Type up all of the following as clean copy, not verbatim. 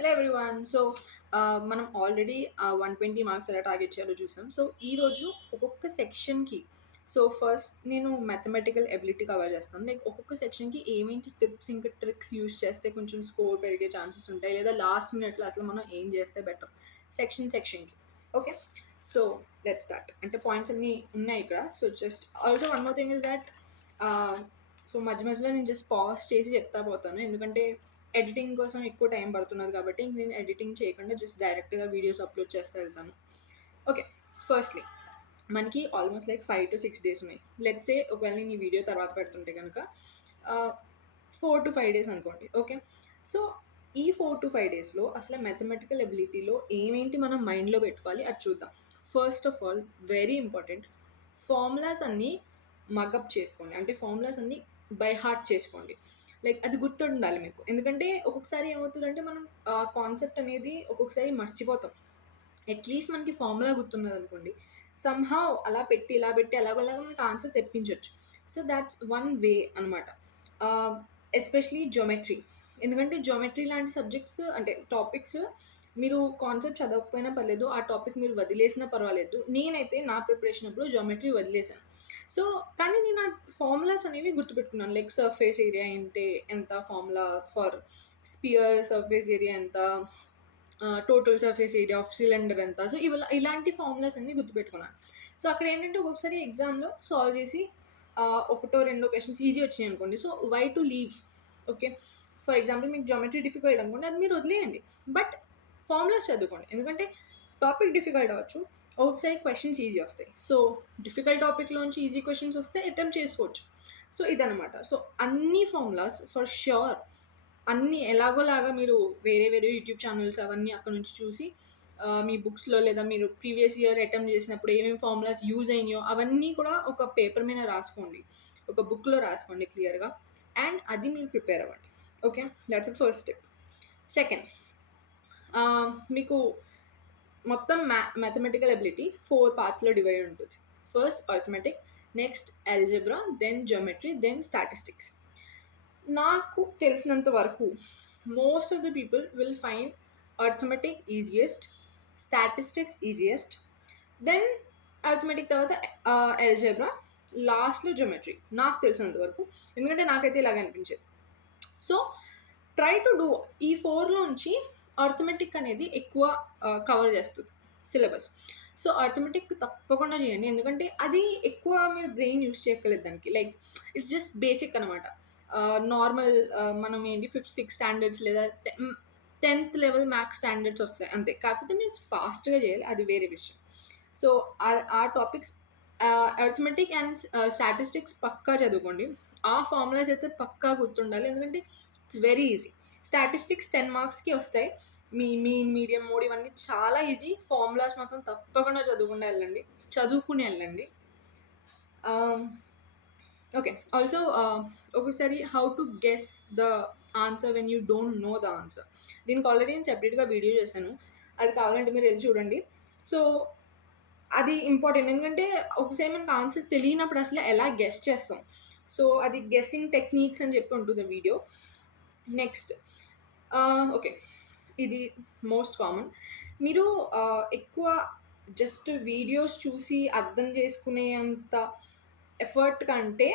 Hello everyone. So మనం already 120 marks ఎలా target చేయాలో చూసాం. సో ఈరోజు ఒక్కొక్క సెక్షన్కి ఫస్ట్ నేను మ్యాథమెటికల్ ఎబిలిటీ కవర్ చేస్తాను. లైక్ ఒక్కొక్క సెక్షన్కి ఏమేంటి టిప్స్ ఇంకా ట్రిక్స్ యూస్ చేస్తే కొంచెం స్కోర్ పెరిగే ఛాన్సెస్ ఉంటాయి, లేదా లాస్ట్ మినిట్లో అసలు మనం ఏం చేస్తే బెటర్ సెక్షన్కి. Okay, so let's start. అంటే పాయింట్స్ అన్నీ ఉన్నాయి ఇక్కడ. So just also one more thing is that so మధ్యలో నేను జస్ట్ పాజ్ చేసి చెప్తా పోతాను, ఎందుకంటే ఎడిటింగ్ కోసం ఎక్కువ టైం పడుతున్నది కాబట్టి నేను ఎడిటింగ్ చేయకుండా జస్ట్ డైరెక్ట్గా వీడియోస్ అప్లోడ్ చేస్తూ వెళ్తాను. ఓకే, ఫస్ట్లీ మనకి ఆల్మోస్ట్ లైక్ 5 to 6 డేస్ ఉన్నాయి. లెట్స్ సే ఒకవేళ నేను ఈ వీడియో తర్వాత పెడుతుంటే కనుక 4 to 5 డేస్ అనుకోండి. ఓకే, సో ఈ 4 to 5 డేస్లో అసలు మ్యాథమెటికల్ ఎబిలిటీలో ఏమేంటి మనం మైండ్లో పెట్టుకోవాలి అది చూద్దాం. First of all very important, formulas అన్నీ మగప్ చేసుకోండి. అంటే ఫార్ములాస్ అన్నీ బై హార్ట్ చేసుకోండి. లైక్ అది గుర్తుండాలి మీకు, ఎందుకంటే ఒక్కొక్కసారి ఏమవుతుందంటే మనం కాన్సెప్ట్ అనేది ఒక్కొక్కసారి మర్చిపోతాం. అట్లీస్ట్ మనకి ఫార్ములా గుర్తున్నది అనుకోండి, సమ్హౌ అలా పెట్టి ఇలా పెట్టి అలాగోలాగా మనకి ఆన్సర్ తెప్పించవచ్చు. సో దాట్స్ వన్ వే అనమాట. ఎస్పెషలీ జోమెట్రీ, ఎందుకంటే జోమెట్రీ లాంటి సబ్జెక్ట్స్ అంటే టాపిక్స్ మీరు కాన్సెప్ట్ చదవకపోయినా పర్లేదు, ఆ టాపిక్ మీరు వదిలేసినా పర్వాలేదు. నేనైతే నా ప్రిపరేషన్ అప్పుడు జోమెట్రీ వదిలేసాను. సో కానీ నేను ఆ ఫార్ములాస్ అనేవి గుర్తుపెట్టుకున్నాను. లైక్ సర్ఫేస్ ఏరియా అంటే ఎంత, formula for sphere surface area ఎంత, total surface area of cylinder ఎంత. సో ఇలాంటి ఫార్ములాస్ అన్ని గుర్తుపెట్టుకున్నాను. సో అక్కడ ఏంటంటే ఒక్కొక్కసారి ఎగ్జామ్లో సాల్వ్ చేసి ఒకటో రెండో క్వశ్చన్స్ ఈజీ వచ్చినాయి అనుకోండి, so why to leave. Okay, for example మీకు జామెట్రీ డిఫికల్ట్ అనుకోండి, అది మీరు వదిలేయండి, బట్ ఫార్ములాస్ చదువుకోండి. ఎందుకంటే టాపిక్ డిఫికల్ట్ అవ్వచ్చు, ఒకసారి క్వశ్చన్స్ ఈజీ వస్తాయి. సో డిఫికల్ట్ టాపిక్లోంచి ఈజీ క్వశ్చన్స్ వస్తే అటెంప్ట్ చేసుకోవచ్చు. సో ఇదనమాట. సో అన్ని ఫార్ములాస్ ఫర్ ష్యూర్ అన్నీ ఎలాగోలాగా మీరు వేరే వేరే యూట్యూబ్ ఛానల్స్ అవన్నీ అక్కడ నుంచి చూసి మీ బుక్స్లో లేదా మీరు ప్రీవియస్ ఇయర్ అటెంప్ట్ చేసినప్పుడు ఏమేమి ఫార్ములాస్ యూజ్ అయినాయో అవన్నీ కూడా ఒక పేపర్ మీద రాసుకోండి, ఒక బుక్లో రాసుకోండి క్లియర్గా, అండ్ అది మీరు ప్రిపేర్ అవ్వండి. Okay, that's the first step. Second, మీకు మొత్తం మ్యాథమెటికల్ ఎబిలిటీ 4 పార్ట్స్లో డివైడ్ ఉంటుంది. First arithmetic, next algebra, then geometry, then statistics. నాకు తెలిసినంత వరకు most of the people will find arithmetic easiest, statistics easiest, then arithmetic తర్వాత ఆల్జీబ్రా, లాస్ట్లో జియోమెట్రీ, నాకు తెలిసినంత వరకు. ఎందుకంటే నాకైతే ఇలాగ అనిపించేది. సో ట్రై టు డూ ఈ 4లోంచి అర్థమెటిక్ అనేది ఎక్కువ కవర్ చేస్తుంది సిలబస్. సో అర్థమెటిక్ తప్పకుండా చేయండి, ఎందుకంటే అది ఎక్కువ మీరు బ్రెయిన్ యూస్ చేయక్కర్లేదు దానికి. లైక్ ఇట్స్ జస్ట్ బేసిక్ అనమాట. నార్మల్ మనం ఏంటి 5th 6th స్టాండర్డ్స్ లేదా 10th లెవెల్ మ్యాథ్స్ స్టాండర్డ్స్ వస్తాయి అంతే. కాకపోతే మీరు ఫాస్ట్గా చేయాలి, అది వేరే విషయం. సో ఆ టాపిక్స్ అర్థమెటిక్ అండ్ స్టాటిస్టిక్స్ పక్కా చదువుకోండి. ఆ ఫార్ములాస్ అయితే పక్కా గుర్తుండాలి, ఎందుకంటే ఇట్స్ వెరీ ఈజీ. స్టాటిస్టిక్స్ 10 మార్క్స్కి వస్తాయి. మీన్ మీడియం మోడ్ ఇవన్నీ చాలా ఈజీ. ఫార్ములాస్ మాత్రం తప్పకుండా చదువుకుని వెళ్ళండి. ఓకే, ఆల్సో ఒకసారి how to guess the answer when you don't know the answer. దీనికి ఆల్రెడీ నేను సెపరేట్గా వీడియో చేశాను, అది కావాలంటే మీరు వెళ్ళి చూడండి. సో అది ఇంపార్టెంట్, ఎందుకంటే ఒకసారి మనకు ఆన్సర్ తెలియనప్పుడు అసలు ఎలా గెస్ చేస్తాం. సో అది గెస్సింగ్ టెక్నిక్స్ అని చెప్పి ఉంటుంది వీడియో. నెక్స్ట్, ఓకే, ఇది మోస్ట్ కామన్. మీరు ఎక్కువ జస్ట్ వీడియోస్ చూసి అర్థం చేసుకునేంత ఎఫర్ట్ కంటే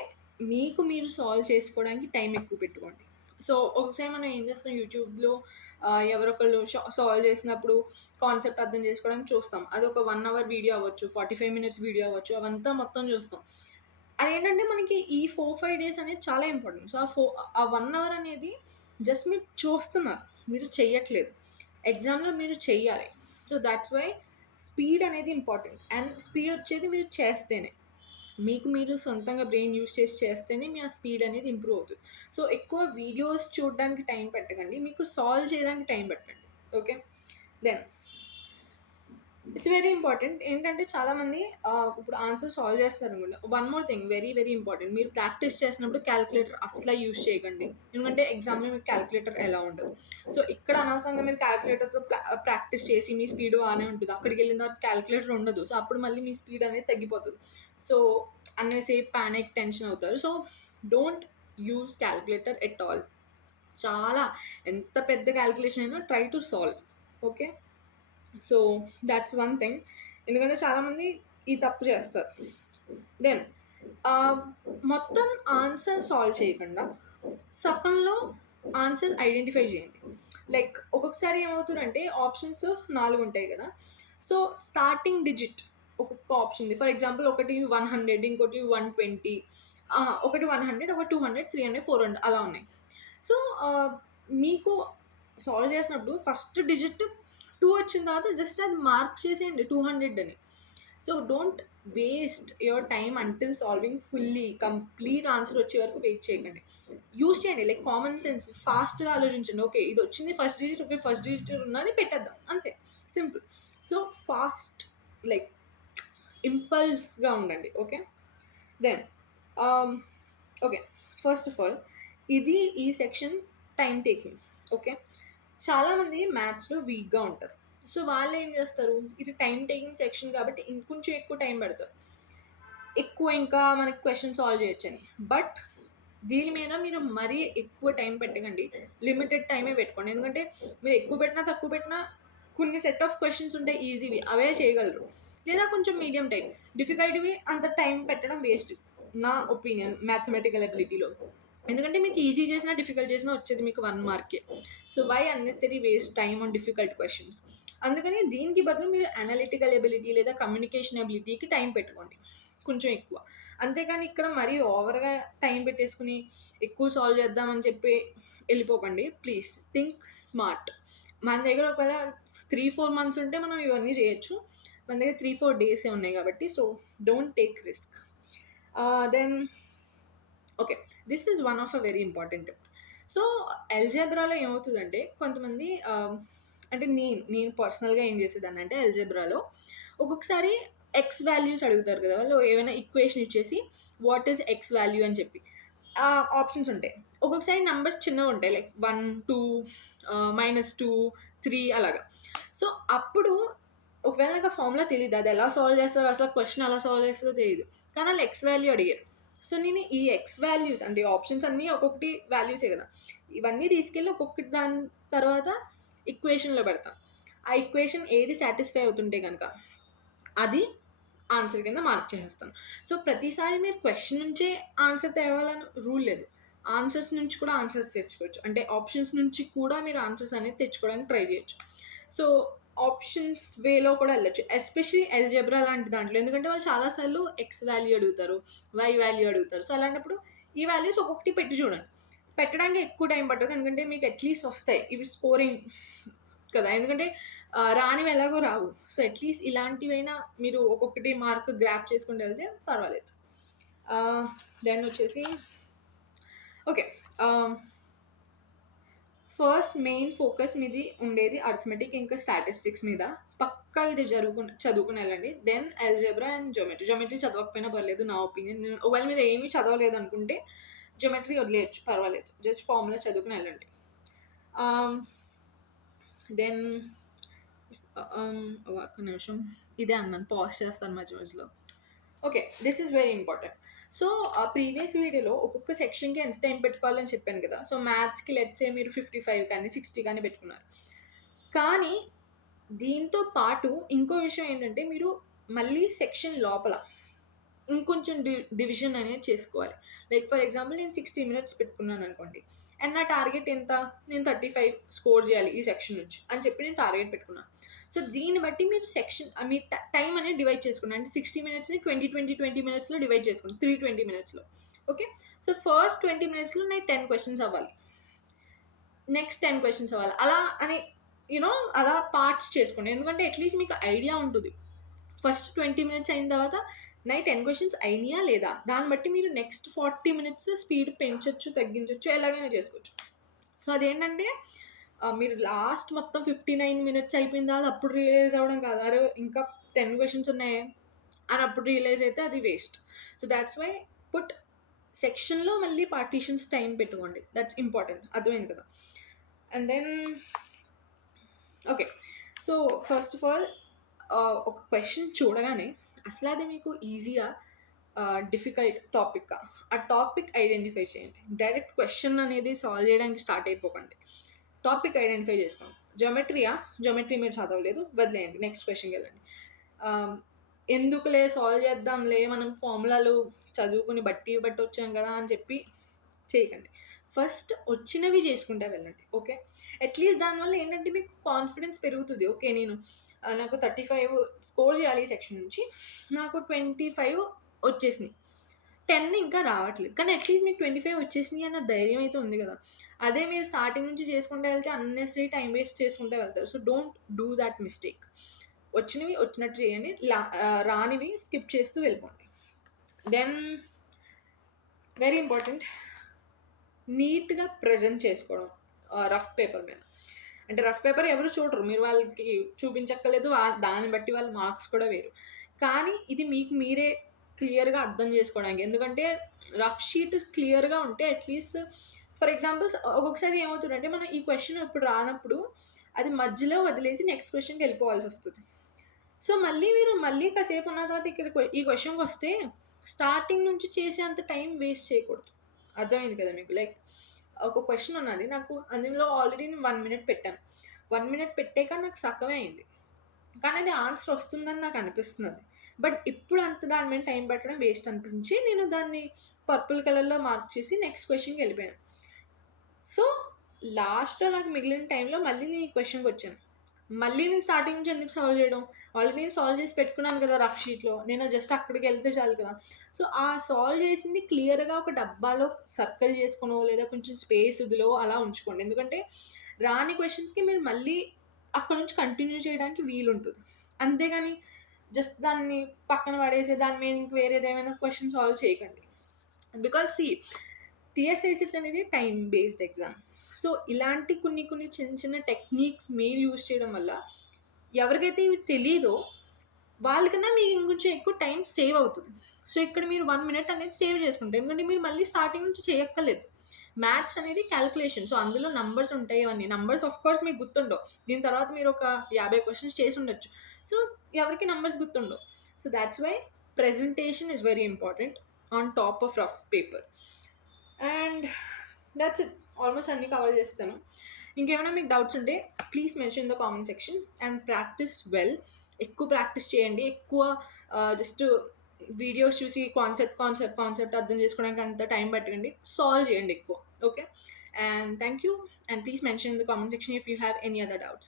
మీకు మీరు సాల్వ్ చేసుకోవడానికి టైం ఎక్కువ పెట్టుకోండి. సో ఒకసారి మనం ఏం చేస్తాం, యూట్యూబ్లో ఎవరొకళ్ళు సాల్వ్ చేసినప్పుడు కాన్సెప్ట్ అర్థం చేసుకోవడానికి చూస్తాం. అది ఒక 1 hour వీడియో అవ్వచ్చు, 45 minutes వీడియో అవ్వచ్చు, అవంతా మొత్తం చూస్తాం. అదేంటంటే మనకి ఈ 4-5 డేస్ అనేది చాలా ఇంపార్టెంట్. సో ఆ 1 hour అనేది జస్ట్ మీరు చూస్తున్నారు, మీరు చెయ్యట్లేదు. ఎగ్జామ్లో మీరు చెయ్యాలి. సో దాట్స్ వై స్పీడ్ అనేది ఇంపార్టెంట్, అండ్ స్పీడ్ వచ్చేది మీరు చేస్తేనే, మీకు మీరు సొంతంగా బ్రెయిన్ యూస్ చేసి చేస్తేనే మీ ఆ స్పీడ్ అనేది ఇంప్రూవ్ అవుతుంది. సో ఎక్కువ వీడియోస్ చూడడానికి టైం పెట్టకండి, మీకు సాల్వ్ చేయడానికి టైం పెట్టండి. Okay, then it's very important. ఏంటంటే చాలామంది ఇప్పుడు ఆన్సర్ సాల్వ్ చేస్తారు అనుకోండి. One more thing very very important, మీరు ప్రాక్టీస్ చేసినప్పుడు క్యాలిక్యులేటర్ అసలు యూస్ చేయకండి, ఎందుకంటే ఎగ్జామ్లో మీకు క్యాలిక్యులేటర్ ఎలా ఉండదు. సో ఇక్కడ అనవసరంగా మీరు క్యాలిక్యులేటర్తో ప్రాక్టీస్ చేసి మీ స్పీడ్ బాగానే ఉంటుంది, అక్కడికి వెళ్ళిన తర్వాత క్యాలిక్యులేటర్ ఉండదు. సో అప్పుడు మళ్ళీ మీ స్పీడ్ అనేది తగ్గిపోతుంది. సో అనేసి ప్యానిక్ టెన్షన్ అవుతారు. So don't use calculator at all. చాలా ఎంత పెద్ద క్యాలిక్యులేషన్ అయినా try to solve. Okay, so that's one thing. ఎందుకంటే చాలామంది ఈ తప్పు చేస్తారు. దెన్ మొత్తం ఆన్సర్ సాల్వ్ చేయకుండా సగంలో ఆన్సర్ ఐడెంటిఫై చేయండి. లైక్ ఒక్కొక్కసారి ఏమవుతుందంటే ఆప్షన్స్ 4 ఉంటాయి కదా. సో స్టార్టింగ్ డిజిట్ ఒక్కొక్క ఆప్షన్ ఉంది. ఫర్ ఎగ్జాంపుల్ ఒకటి 100, ఇంకోటి 120, ఒకటి 100, ఒక 200, 300, 400 అలా ఉన్నాయి. సో మీకు సాల్వ్ చేసినప్పుడు ఫస్ట్ డిజిట్ 2 వచ్చిన తర్వాత జస్ట్ అది మార్క్ చేసేయండి 200 అని. So don't waste your time until solving fully. Complete answer వచ్చే వరకు వెయిట్ చేయకండి. యూస్ చేయండి లైక్ కామన్ సెన్స్, ఫాస్ట్గా ఆలోచించండి. ఓకే ఇది వచ్చింది first digit, okay first digit ఉన్నది పెట్టేద్దాం అంతే, సింపుల్. సో ఫాస్ట్ లైక్ ఇంపల్స్గా ఉండండి. Okay, then okay, first of all ఇది ఈ సెక్షన్ టైం టేకింగ్. ఓకే, చాలామంది మ్యాథ్స్లో వీక్గా ఉంటారు. సో వాళ్ళు ఏం చేస్తారు, ఇది టైం టేకింగ్ సెక్షన్ కాబట్టి ఇంకొంచెం ఎక్కువ టైం పెడతారు, ఎక్కువ ఇంకా మనకి క్వశ్చన్ సాల్వ్ చేయొచ్చని. బట్ దీని మీద మీరు మరీ ఎక్కువ టైం పెట్టకండి, లిమిటెడ్ టైమే పెట్టుకోండి. ఎందుకంటే మీరు ఎక్కువ పెట్టినా తక్కువ పెట్టినా కొన్ని సెట్ ఆఫ్ క్వశ్చన్స్ ఉంటాయి ఈజీవి, అవే చేయగలరు. లేదా కొంచెం మీడియం టైం, డిఫికల్టీవి అంత టైం పెట్టడం వేస్ట్ నా ఒపీనియన్ మ్యాథమెటికల్ ఎబిలిటీలో. ఎందుకంటే మీకు ఈజీ చేసినా డిఫికల్ట్ చేసినా వచ్చేది మీకు 1 మార్కే. So why unnecessary waste time on difficult questions. అందుకని దీనికి బదులు మీరు అనలిటికల్ ఎబిలిటీ లేదా కమ్యూనికేషన్ ఎబిలిటీకి టైం పెట్టుకోండి కొంచెం ఎక్కువ. అంతేకాని ఇక్కడ మరీ ఓవర్గా టైం పెట్టేసుకుని ఎక్కువ సాల్వ్ చేద్దామని చెప్పి వెళ్ళిపోకండి. Please think smart. మన దగ్గర ఒకవేళ 3-4 months ఉంటే మనం ఇవన్నీ చేయొచ్చు. మన దగ్గర 3-4 days ఉన్నాయి కాబట్టి so don't take risk. Then okay, this is one of a very important. సో ఎల్జెబ్రాలో ఏమవుతుందంటే కొంతమంది అంటే నేను పర్సనల్గా ఏం చేసేదాన్ని అంటే ఎల్జెబ్రాలో ఒక్కొక్కసారి ఎక్స్ వాల్యూస్ అడుగుతారు కదా వాళ్ళు, ఏమైనా ఈక్వేషన్ ఇచ్చేసి వాట్ ఈస్ ఎక్స్ వాల్యూ అని చెప్పి ఆప్షన్స్ ఉంటాయి. ఒక్కొక్కసారి నెంబర్స్ చిన్నగా ఉంటాయి లైక్ 1, 2, -2, 3 అలాగా. సో అప్పుడు ఒకవేళ నాకు ఆ ఫార్ములా తెలియదు, అది ఎలా సాల్వ్ చేస్తారో అసలు క్వశ్చన్ ఎలా సాల్వ్ చేస్తారో తెలియదు, కానీ వాళ్ళు ఎక్స్ వాల్యూ అడిగారు. సో నేను ఈ ఎక్స్ వాల్యూస్ అంటే ఆప్షన్స్ అన్నీ ఒక్కొక్కటి వాల్యూసే కదా, ఇవన్నీ తీసుకెళ్ళి ఒక్కొక్కటి దాని తర్వాత ఈక్వేషన్లో పెడతాను. ఆ ఈక్వేషన్ ఏది సాటిస్ఫై అవుతుంటే కనుక అది ఆన్సర్ కింద మార్క్ చేసేస్తాను. సో ప్రతిసారి మీరు క్వశ్చన్ నుంచే ఆన్సర్ తేవాలని రూల్ లేదు, ఆన్సర్స్ నుంచి కూడా ఆన్సర్స్ తెచ్చుకోవచ్చు. అంటే ఆప్షన్స్ నుంచి కూడా మీరు ఆన్సర్స్ అనేది తెచ్చుకోవడానికి ట్రై చేయొచ్చు. సో ఆప్షన్స్ వేలో కూడా వెళ్ళచ్చు, ఎస్పెషలీ ఎల్జెబ్రా లాంటి దాంట్లో. ఎందుకంటే వాళ్ళు చాలాసార్లు ఎక్స్ వాల్యూ అడుగుతారు, వై వాల్యూ అడుగుతారు. సో అలాంటప్పుడు ఈ వాల్యూస్ ఒక్కొక్కటి పెట్టి చూడండి. పెట్టడానికి ఎక్కువ టైం పట్టదు, ఎందుకంటే మీకు అట్లీస్ట్ వస్తాయి ఇవి స్కోరింగ్ కదా, ఎందుకంటే రానివి ఎలాగో రావు. సో అట్లీస్ట్ ఇలాంటివైనా మీరు ఒక్కొక్కటి మార్క్ గ్రాప్ చేసుకుంటూ వెళ్తే పర్వాలేదు. దెన్ వచ్చేసి ఓకే, ఫస్ట్ మెయిన్ ఫోకస్ మీది ఉండేది అర్థమెటిక్ ఇంకా స్టాటిస్టిక్స్ మీద. పక్కా ఇది చదువుకుని వెళ్ళండి. దెన్ ఎల్జెబ్రా అండ్ జోమెట్రీ చదవకపోయినా పర్లేదు నా ఒపీనియన్. ఒకవేళ మీరు ఏమీ చదవలేదు అనుకుంటే జోమెట్రీ వదిలేయచ్చు, పర్వాలేదు, జస్ట్ ఫార్ములా చదువుకుని వెళ్ళండి. దెన్ ఒక్క నిమిషం, ఇదే అన్నాను, పాజ్ చేస్తాను మధ్య మధ్యలో. Okay, this is very important. So previous వీడియోలో ఒక్కొక్క సెక్షన్కి ఎంత టైం పెట్టుకోవాలని చెప్పాను కదా. సో మ్యాథ్స్కి లెట్సే మీరు 55 కానీ 60 కానీ పెట్టుకున్నారు. కానీ దీంతో పాటు ఇంకో విషయం ఏంటంటే మీరు మళ్ళీ సెక్షన్ లోపల ఇంకొంచెం డివిజన్ అనేది చేసుకోవాలి. లైక్ ఫర్ ఎగ్జాంపుల్ నేను 60 minutes పెట్టుకున్నాను అనుకోండి, అండ్ నా టార్గెట్ ఎంత, నేను 35 స్కోర్ చేయాలి ఈ సెక్షన్ నుంచి అని చెప్పి నేను టార్గెట్ పెట్టుకున్నాను. సో దీన్ని బట్టి మీరు సెక్షన్ మీ టైం అనేది డివైడ్ చేసుకున్నాను. అంటే 60 minutesని 20 minutesలో డివైడ్ చేసుకున్నాను, 320 minutesలో. ఓకే, సో ఫస్ట్ 20 minutesలో నాకు 10 questions అవ్వాలి, నెక్స్ట్ 10 questions అవ్వాలి, అలా అని అలా పార్ట్స్ చేసుకోండి. ఎందుకంటే అట్లీస్ట్ మీకు ఐడియా ఉంటుంది ఫస్ట్ 20 minutes అయిన తర్వాత నై 10 questions అయినాయా లేదా, దాన్ని బట్టి మీరు నెక్స్ట్ 40 minutes స్పీడ్ పెంచవచ్చు, తగ్గించవచ్చు, ఎలాగైనా చేసుకోవచ్చు. సో అదేంటంటే మీరు లాస్ట్ మొత్తం 59 minutes అయిపోయిన తర్వాత అప్పుడు రియలైజ్ అవ్వడం కాదు, అరే ఇంకా 10 questions ఉన్నాయి అని అప్పుడు రియలైజ్ అయితే అది waste. So that's why put సెక్షన్లో మళ్ళీ పార్టీషన్స్ టైం పెట్టుకోండి, దట్స్ ఇంపార్టెంట్. అర్థమైంది కదా. And then okay, so first of all ఒక క్వశ్చన్ చూడగానే అసలు అది మీకు ఈజీగా డిఫికల్ట్ టాపిక్, ఆ టాపిక్ ఐడెంటిఫై చేయండి. డైరెక్ట్ క్వశ్చన్ అనేది సాల్వ్ చేయడానికి స్టార్ట్ అయిపోకండి. టాపిక్ ఐడెంటిఫై చేసుకోండి. జోమెట్రీ మీరు చదవలేదు, వదిలేయండి, నెక్స్ట్ క్వశ్చన్కి వెళ్ళండి. ఎందుకులే సాల్వ్ చేద్దాంలే, మనం ఫార్ములాలు చదువుకుని బట్టి వచ్చాం కదా అని చెప్పి చేయకండి. ఫస్ట్ వచ్చినవి చేసుకుంటే వెళ్ళండి. ఓకే, అట్లీస్ట్ దానివల్ల ఏంటంటే మీకు కాన్ఫిడెన్స్ పెరుగుతుంది. ఓకే, నేను నాకు 35 స్కోర్ చేయాలి ఈ సెక్షన్ నుంచి, నాకు 25 వచ్చేసినాయి, 10 ఇంకా రావట్లేదు, కానీ అట్లీస్ట్ మీకు 25 వచ్చేసినాయి అన్న ధైర్యం అయితే ఉంది కదా. అదే మీరు స్టార్టింగ్ నుంచి చేసుకుంటే వెళ్తే అన్నెసరీ టైం వేస్ట్ చేసుకుంటే వెళ్తారు. So don't do that mistake. వచ్చినవి వచ్చినట్టు చేయండి, రానివి స్కిప్ చేస్తూ వెళ్ళిపోండి. దెన్ వెరీ ఇంపార్టెంట్, నీట్గా ప్రజెంట్ చేసుకోవడం రఫ్ పేపర్ మీద. అంటే రఫ్ పేపర్ ఎవరు చూడరు, మీరు వాళ్ళకి చూపించక్కర్లేదు, దాన్ని బట్టి వాళ్ళ మార్క్స్ కూడా వేరు. కానీ ఇది మీకు మీరే క్లియర్గా అర్థం చేసుకోవడానికి. ఎందుకంటే రఫ్ షీట్ క్లియర్గా ఉంటే అట్లీస్ట్ ఫర్ ఎగ్జాంపుల్స్ ఒక్కొక్కసారి ఏమవుతుందంటే మనం ఈ క్వశ్చన్ ఇప్పుడు రానప్పుడు అది మధ్యలో వదిలేసి నెక్స్ట్ క్వశ్చన్కి వెళ్ళిపోవాల్సి వస్తుంది. సో మీరు కాసేపు ఉన్న తర్వాత ఇక్కడ ఈ క్వశ్చన్కి వస్తే స్టార్టింగ్ నుంచి చేసేంత టైం వేస్ట్ చేయకూడదు. అర్థమైంది కదా మీకు? లైక్ ఒక క్వశ్చన్ ఉన్నది, నాకు అందులో ఆల్రెడీ నేను 1 minute పెట్టాను. 1 minute పెట్టాక నాకు సగమే అయింది, కానీ అది ఆన్సర్ వస్తుందని నాకు అనిపిస్తున్నది. బట్ ఇప్పుడు అంత దాని మీద టైం పెట్టడం వేస్ట్ అనిపించి నేను దాన్ని పర్పుల్ కలర్లో మార్క్ చేసి నెక్స్ట్ క్వశ్చన్కి వెళ్ళిపోయాను. సో లాస్ట్లో నాకు మిగిలిన టైంలో మళ్ళీ నేను ఈ క్వశ్చన్కి వచ్చాను. మళ్ళీ నేను స్టార్టింగ్ నుంచి ఎందుకు సాల్వ్ చేయడం, ఆల్రెడీ నేను సాల్వ్ చేసి పెట్టుకున్నాను కదా రఫ్ షీట్లో, నేను జస్ట్ అక్కడికి వెళ్తే చాలు కదా. సో ఆ సాల్వ్ చేసింది క్లియర్గా ఒక డబ్బాలో సర్కిల్ చేసుకోనో లేదా కొంచెం స్పేస్ ఇదిలో అలా ఉంచుకోండి. ఎందుకంటే రాని క్వశ్చన్స్కి మీరు మళ్ళీ అక్కడ నుంచి కంటిన్యూ చేయడానికి వీలుంటుంది. అంతేగాని జస్ట్ దాన్ని పక్కన పడేసి దాని మీద ఇంక వేరేది ఏమైనా క్వశ్చన్ సాల్వ్ చేయకండి. బికాజ్ టీఎస్ఐ సెట్ అనేది టైం బేస్డ్ ఎగ్జామ్. సో ఇలాంటి కొన్ని చిన్న టెక్నిక్స్ మీరు యూజ్ చేయడం వల్ల ఎవరికైతే ఇవి తెలీదో వాళ్ళకన్నా మీకు ఇంకొంచెం ఎక్కువ టైం సేవ్ అవుతుంది. సో ఇక్కడ మీరు 1 minute అనేది సేవ్ చేసుకుంటారు, ఎందుకంటే మీరు మళ్ళీ స్టార్టింగ్ నుంచి చేయక్కర్లేదు. మ్యాథ్స్ అనేది క్యాలిక్యులేషన్, సో అందులో నంబర్స్ ఉంటాయి. అవన్నీ నంబర్స్ ఆఫ్ కోర్స్ మీకు గుర్తుండవు, దీని తర్వాత మీరు ఒక 50 questions చేసి ఉండొచ్చు. సో ఎవరికి నంబర్స్ గుర్తుండవు. So that's why presentation is very important on top of rough paper. And that's it, almost అన్నీ కవర్ చేస్తాను. ఇంకేమైనా మీకు డౌట్స్ ఉంటే please mention in the comment section. And practice well, ఎక్కువ ప్రాక్టీస్ చేయండి. ఎక్కువ జస్ట్ వీడియోస్ చూసి కాన్సెప్ట్ అర్థం చేసుకోవడానికి అంత టైం పెట్టకండి, సాల్వ్ చేయండి ఎక్కువ. Okay, and thank you, and please mention in the comment section if you have any other doubts.